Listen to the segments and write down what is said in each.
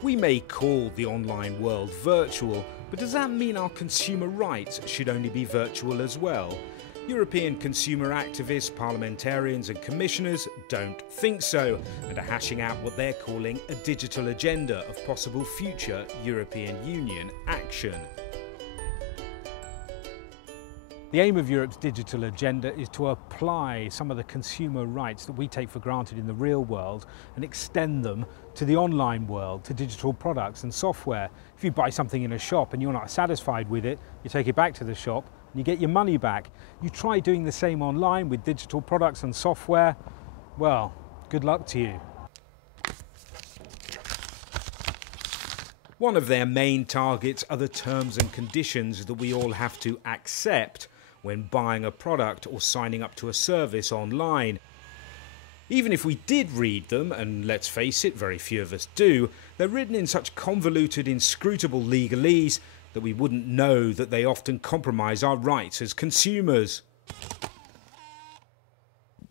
We may call the online world virtual, but does that mean our consumer rights should only be virtual as well? European consumer activists, parliamentarians and commissioners don't think so and are hashing out what they're calling a digital agenda of possible future European Union action. The aim of Europe's digital agenda is to apply some of the consumer rights that we take for granted in the real world and extend them to the online world, to digital products and software. If you buy something in a shop and you're not satisfied with it, you take it back to the shop and you get your money back. You try doing the same online with digital products and software, well, good luck to you. One of their main targets are the terms and conditions that we all have to accept when buying a product or signing up to a service online. Even if we did read them, and let's face it, very few of us do, they're written in such convoluted, inscrutable legalese that we wouldn't know that they often compromise our rights as consumers.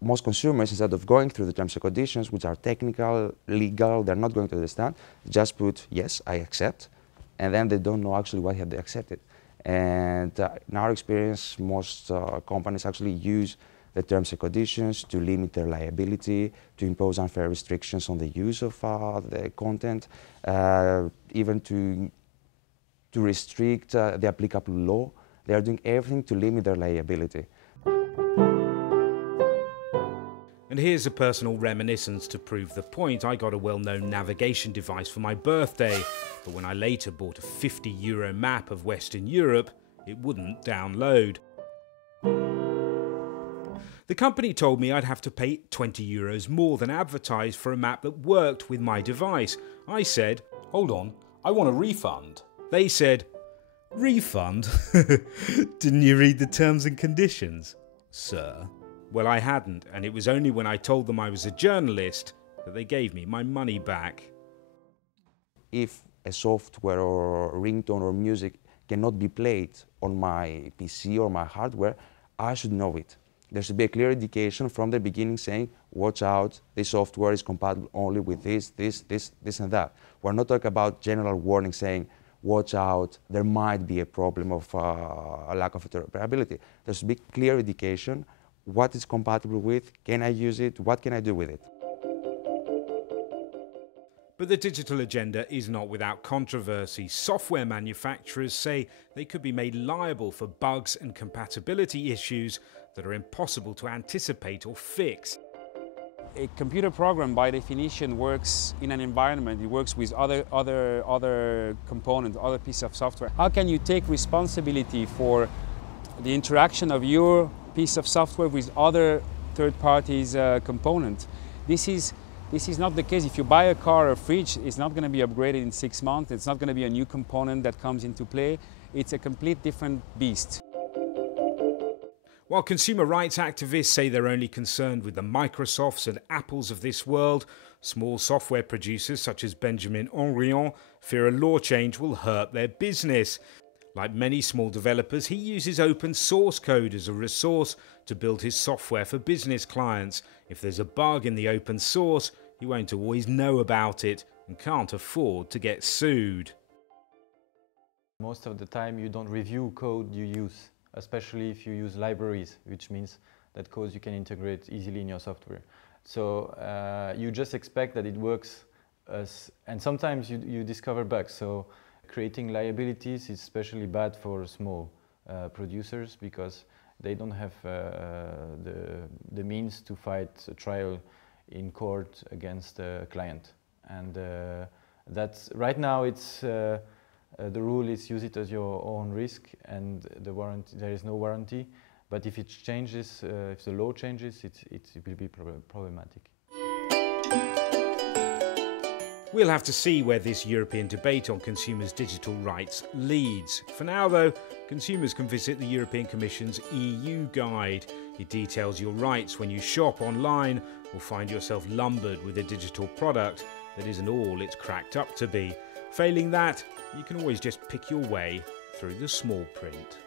Most consumers, instead of going through the terms and conditions, which are technical, legal, they're not going to understand, just put, yes, I accept, and then they don't know actually why have they accepted. And in our experience, most companies actually use the terms and conditions to limit their liability, to impose unfair restrictions on the use of the content, even to restrict the applicable law. They are doing everything to limit their liability. And here's a personal reminiscence to prove the point. I got a well-known navigation device for my birthday, but when I later bought a €50 map of Western Europe, it wouldn't download. The company told me I'd have to pay €20 more than advertised for a map that worked with my device. I said, "Hold on, I want a refund." They said, "Refund? Didn't you read the terms and conditions, sir?" Well, I hadn't, and it was only when I told them I was a journalist that they gave me my money back. If a software or ringtone or music cannot be played on my PC or my hardware, I should know it. There should be a clear indication from the beginning saying, watch out, this software is compatible only with this and that. We're not talking about general warning saying, watch out, there might be a problem of a lack of interoperability. There should be clear indication what it's compatible with, can I use it, what can I do with it. But the digital agenda is not without controversy. Software manufacturers say they could be made liable for bugs and compatibility issues that are impossible to anticipate or fix. A computer program, by definition, works in an environment. It works with other components, other pieces of software. How can you take responsibility for the interaction of your piece of software with other third parties' components? This is not the case. If you buy a car or a fridge, it's not going to be upgraded in 6 months. It's not going to be a new component that comes into play. It's a complete different beast. While consumer rights activists say they're only concerned with the Microsofts and Apples of this world, small software producers such as Benjamin Henrion fear a law change will hurt their business. Like many small developers, he uses open source code as a resource to build his software for business clients. If there's a bug in the open source, he won't always know about it and can't afford to get sued. Most of the time you don't review code you use, especially if you use libraries, which means that code you can integrate easily in your software. So you just expect that it works, and sometimes you discover bugs. So creating liabilities is especially bad for small producers because they don't have the means to fight a trial in court against a client. And that's right now it's the rule is use it at your own risk, and there is no warranty. But if it changes, if the law changes, it will be problematic. We'll have to see where this European debate on consumers' digital rights leads. For now, though, consumers can visit the European Commission's EU guide. It details your rights when you shop online or find yourself lumbered with a digital product that isn't all it's cracked up to be. Failing that, you can always just pick your way through the small print.